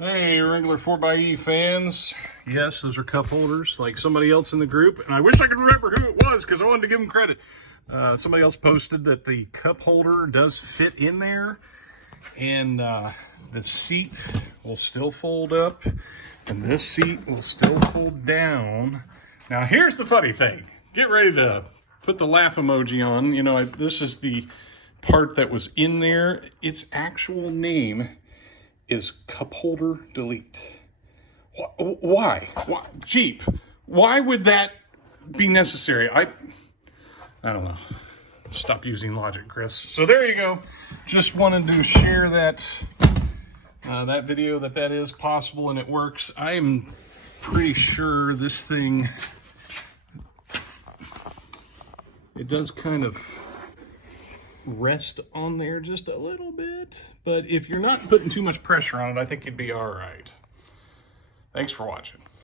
Hey, Wrangler 4xe fans. Yes, those are cup holders like somebody else in the group. And I wish I could remember who it was because I wanted to give them credit. Somebody else posted that the cup holder does fit in there. And the seat will still fold up. And this seat will still fold down. Now, here's the funny thing. Get ready to put the laugh emoji on. You know, this is the part that was in there. Its actual name is cup holder delete. Why? Jeep, why would that be necessary? I don't know. Stop using logic, Chris. So there you go. Just wanted to share that that video that is possible and it works. I am pretty sure this thing, it does kind of rest on there just a little bit, but if you're not putting too much pressure on it, I think you'd be all right. Thanks for watching.